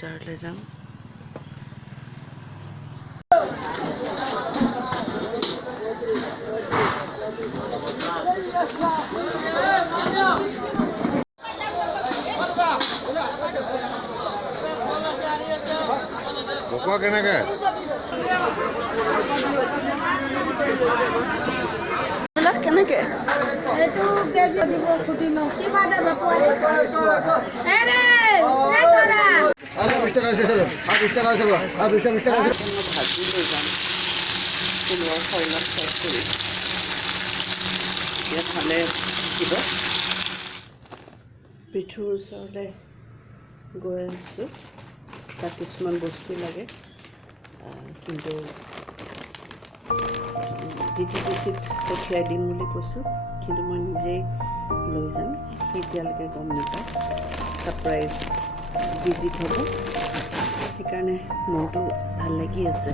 বজাৰলৈ যাম বকুৱা কেনেকে কেনেকে এইটো কেজি দিব খুদি লওঁ কি ফাদা বাপু এৰে আৰু 20 টাকা আছে চলো আৰু 20 টাকা আছে আৰু 220 টাকা আছে ভাজি লৈ যাম কোনোৱা খৈলাত চাই কৰি এতিয়া ভালে দিব পিঠুৰ ওচৰলৈ গৈ আছোঁ তাত কিছুমান বস্তু লাগে কিন্তু DTTCত পঠিয়াই দিম বুলি কৈছোঁ কিন্তু মই নিজেই লৈ যাম এতিয়ালৈকে গম নাপায় ছাৰপ্ৰাইজ ভিজিট হ'ব সেইকাৰণে মনটো ভাল লাগি আছে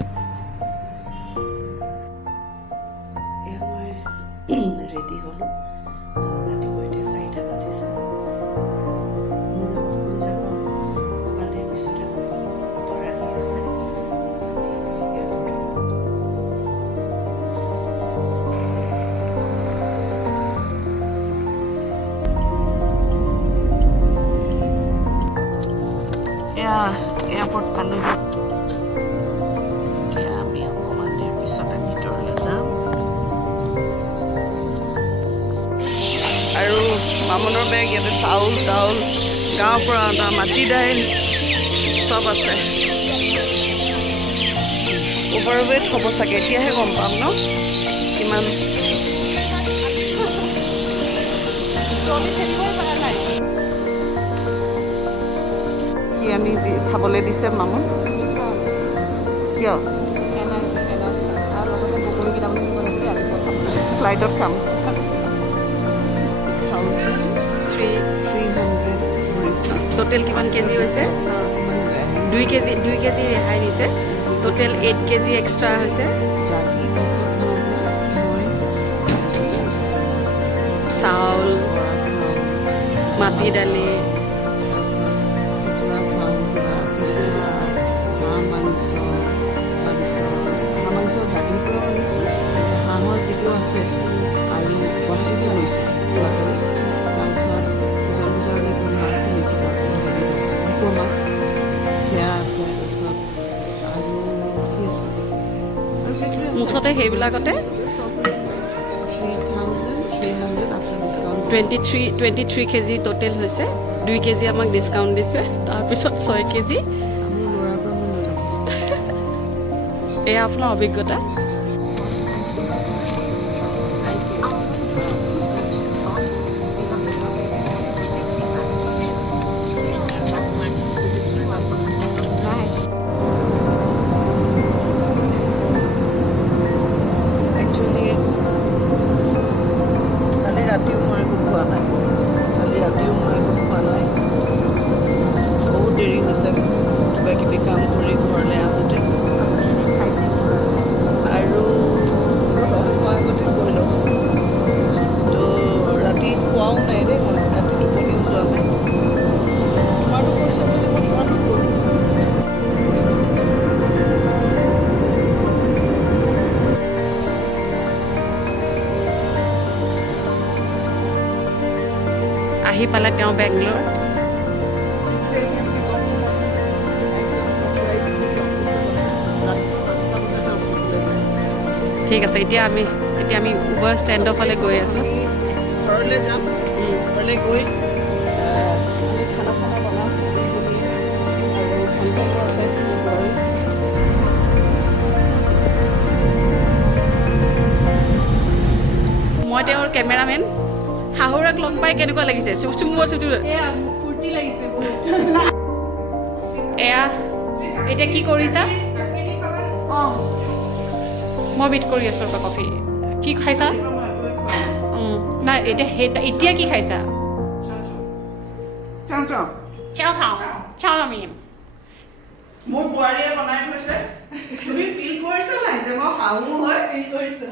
এয়া মই ৰেডি হ'লোঁ ৰাতিপুৱা এতিয়া 4টা বাজিছে মোৰ লগত কোন যাব অকণমান দেৰি পিছতে গম পাব বৰ আহি আছে আমি এয়াৰপৰ্টত এয়াৰপৰ্ট পালোহি এতিয়া আমি অকণমান দেৰি পিছতে ভিতৰলৈ যাম আৰু বামুণৰ বেগ ইয়াতে চাউল তাউল গাঁৱৰ পৰা অনা মাটি দাইল চব আছে অভাৰৱেট হ'ব চাগে এতিয়াহে গম পাম ন কিমান কি আনি খাবলৈ দিছে মামুন কিয় ফ্লাইটত খাম 1300 টোটেল কিমান কেজি হৈছে 2 কেজি ৰেহাই দিছে টোটেল 8 কেজি এক্সট্ৰা হৈছে চাউল মাটি দালি জাগিৰ পৰা আনিছোঁ হাঁহৰ ভিডিঅ' আছে আৰু গুৱাহাটীতো আনিছোঁ তাৰপিছত বজাৰলৈ গৈ মাছ আনিছোঁ শুকুৰ মাছ সেয়া আছে তাৰপিছত আৰু কি আছে মুঠতে সেইবিলাকতে 23 কেজি টোটেল হৈছে 2 কেজি আমাক ডিছকাউণ্ট দিছে তাৰপিছত 6 কেজি মোৰ ল'ৰাৰ পৰা মই লৈ থাকোঁ এয়া আপোনাৰ অভিজ্ঞতা একচুৱেলি কালি ৰাতিও মই একো খোৱা নাই বহুত দেৰি হৈছে কিবা কিবি কাম কৰি ঘৰলৈ আহোঁতে আৰু মই আগতে কৰি লওঁ তো ৰাতি খোৱাও নাই দেই মই ৰাতি টোপনিও যোৱা নাই তোমাৰতো কৰিছা যদি মই তোমাৰতো কৰোঁ আহি পালে তেওঁ বেংগলোৰ ঠিক আছে এতিয়া আমি উবেৰ ষ্টেণ্ডৰ ফালে গৈ আছোঁ ঘৰলৈ যাম ঘৰলৈ গৈ আমি খানা চানা বনাম আৰু ফাংচনো আছে মই তেওঁৰ কেমেৰামেন শাহুৰাক লগ পাই কেনেকুৱা লাগিছে ফূৰ্তি লাগিছে এয়া এতিয়া কি কৰিছা অঁ মই ৱেইট কৰি আছোঁ ৰ'বা কফি কি খাইছা নাই এতিয়া কি খাইছা চাওমিন মোৰ বোৱাৰীয়ে বনাই থৈছে তুমি ফিল কৰিছা নাই যে মই শাহু হয় ফিল কৰিছোঁ